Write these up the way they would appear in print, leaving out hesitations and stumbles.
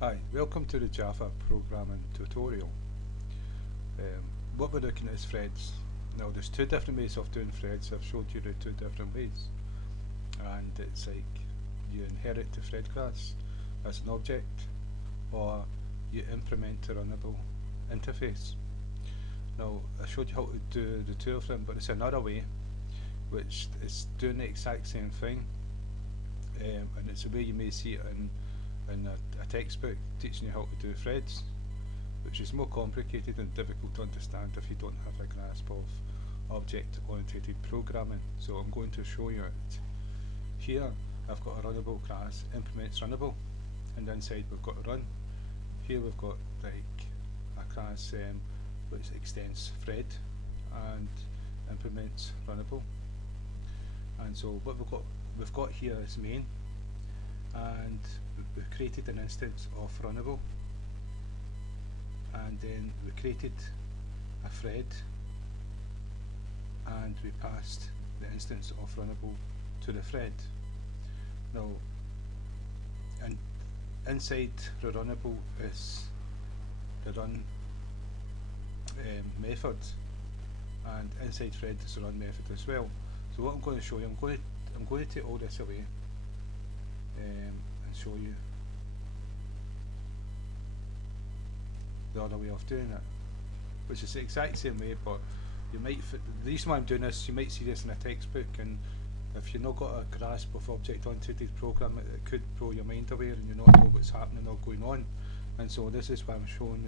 Hi, welcome to the Java programming tutorial. What we're looking at is threads. Now there's two different ways of doing threads. I've showed you the two different ways. And it's like you inherit the thread class as an object, or you implement a runnable interface. Now I showed you how to do the two of them, but there's another way which is doing the exact same thing, and it's the way you may see it in a textbook teaching you how to do threads, which is more complicated and difficult to understand if you don't have a grasp of object-oriented programming. So I'm going to show you it. Here I've got a runnable class, implements runnable, and inside we've got a run. Here we've got like a class which extends thread and implements runnable. And so what we've got here is main, and we've created an instance of runnable, and then we created a thread and we passed the instance of runnable to the thread. Now, and inside the runnable is the run method, and inside thread is the run method as well. So what I'm going to show you, I'm going to take all this away and show you the other way of doing it, which is the exact same way, but you might the reason why I'm doing this, you might see this in a textbook, and if you've not got a grasp of object-oriented programming, it could blow your mind away and you not know what's happening or going on. And so this is why I'm showing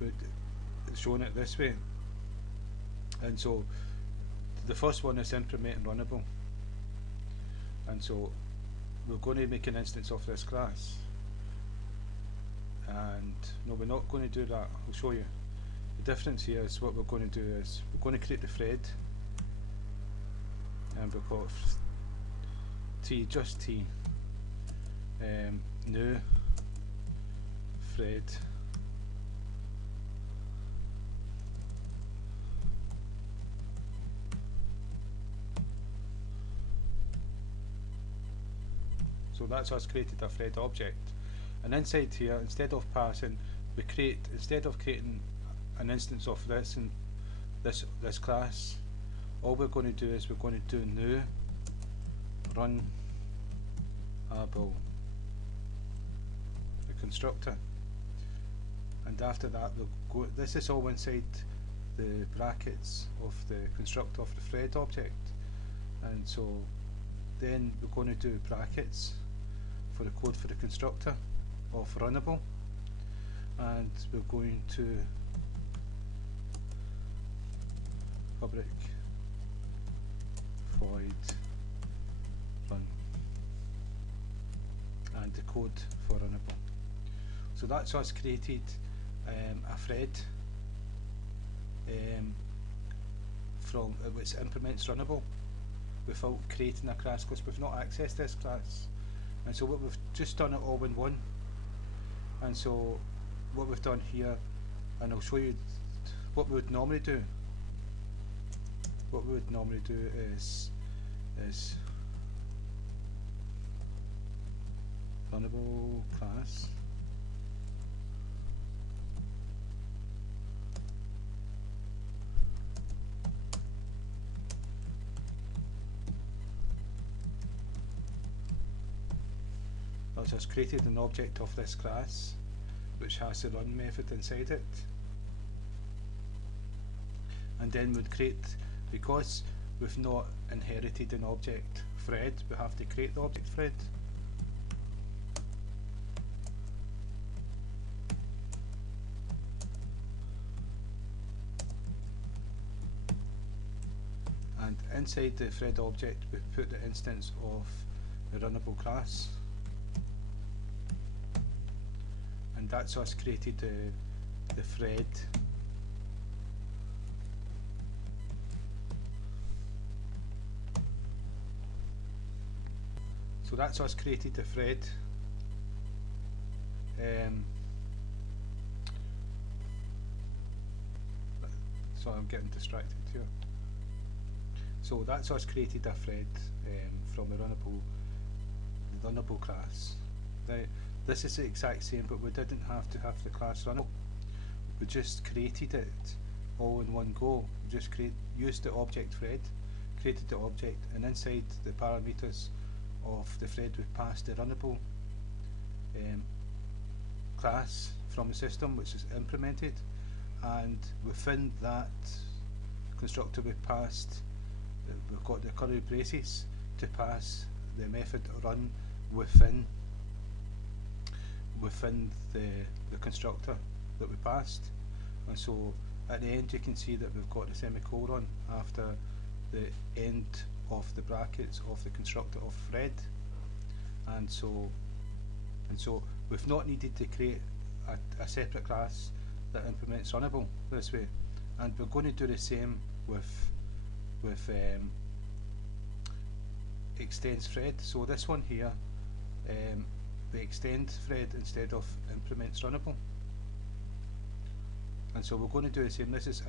it this way. And so the first one is implementing runnable, and so we're going to make an instance of this class. And no, we're not going to do that. I'll show you. The difference here is what we're going to do is we're going to create the thread, and we've got T, just T, new thread, so that's us created a thread object. And inside here, instead of passing, instead of creating an instance of this and this class, all we're going to do is we're going to do new runnable, the constructor, and after that we'll go. This is all inside the brackets of the constructor of the thread object, and so then we're going to do brackets for the code for the constructor of runnable, and we're going to public void run and the code for runnable. So that's us created a thread from which implements runnable without creating a class, because we've not accessed this class. And so what we've just done it all in one. And so what we've done here, and I'll show you what we would normally do. What we would normally do is runnable class, I've just created an object of this class which has the run method inside it, and then we'd create, because we've not inherited an object thread, we have to create the object thread. And inside the thread object we put the instance of the runnable class, and that's us created the thread so that's us created the thread. So I'm getting distracted here. So that's us created a thread from the runnable class. Right. This is the exact same, but we didn't have to have the class Runnable. We just created it all in one go. We just used the object thread, created the object, and inside the parameters of the thread we passed the Runnable class from the system, which is implemented, and within that constructor we passed, we've got the curly braces to pass the method run within the constructor that we passed. And so at the end you can see that we've got the semicolon after the end of the brackets of the constructor of thread, and so we've not needed to create a separate class that implements Runnable this way, and we're going to do the same with extends thread. So this one here, the extend thread instead of implements Runnable, and so we're going to do the same. This is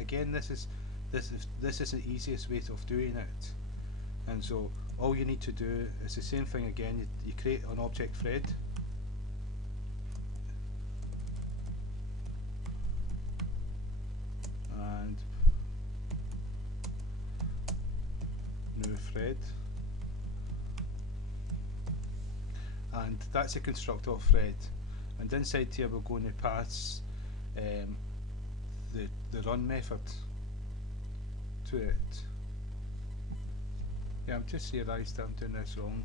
the easiest way of doing it, and so all you need to do is the same thing again. You create an object thread, and new thread, and that's a constructor of thread, and inside here we're going to pass the run method to it. Yeah, I'm just realised that I'm doing this wrong.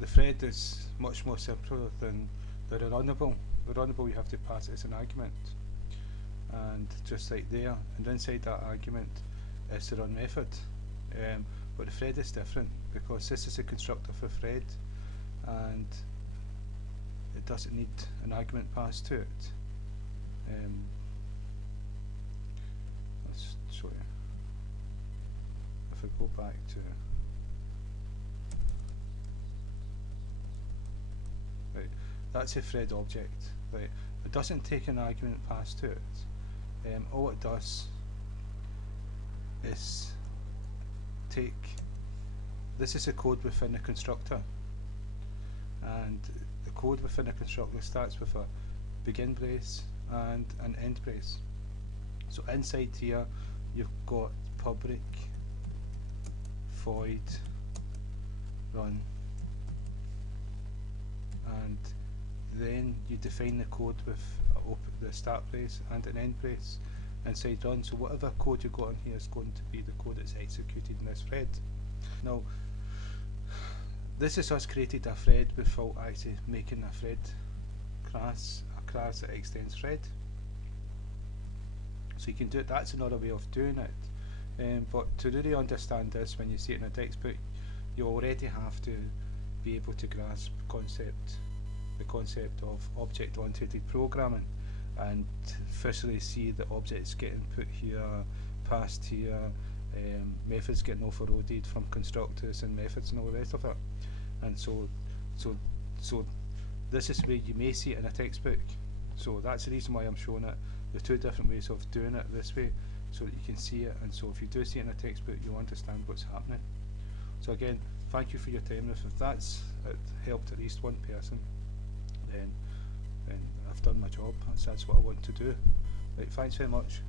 The thread is much more simpler than the Runnable. The Runnable you have to pass it as an argument, and just like there, and inside that argument is the run method. But the thread is different because this is a constructor for thread, and it doesn't need an argument passed to it. Let's show you. If I go back to right, that's a thread object. Right, it doesn't take an argument passed to it. All it does is take. This is a code within the constructor, and the code within the constructor starts with a begin brace and an end brace. So inside here you've got public void run, and then you define the code with the start brace and an end brace inside run. So whatever code you got in here is going to be the code that's executed in this thread. Now this is us created a thread without actually making a thread class, a class that extends thread. So you can do it. That's another way of doing it. But to really understand this, when you see it in a textbook, you already have to be able to grasp the concept of object-oriented programming, and firstly see the objects getting put here, passed here, methods getting overloaded from constructors and methods and all the rest of it. And so this is where you may see it in a textbook. So that's the reason why I'm showing it. There are two different ways of doing it this way, so that you can see it, and so if you do see it in a textbook, you'll understand what's happening. So again, thank you for your time. If that's helped at least one person, then I've done my job. That's what I want to do. Right, thanks very much.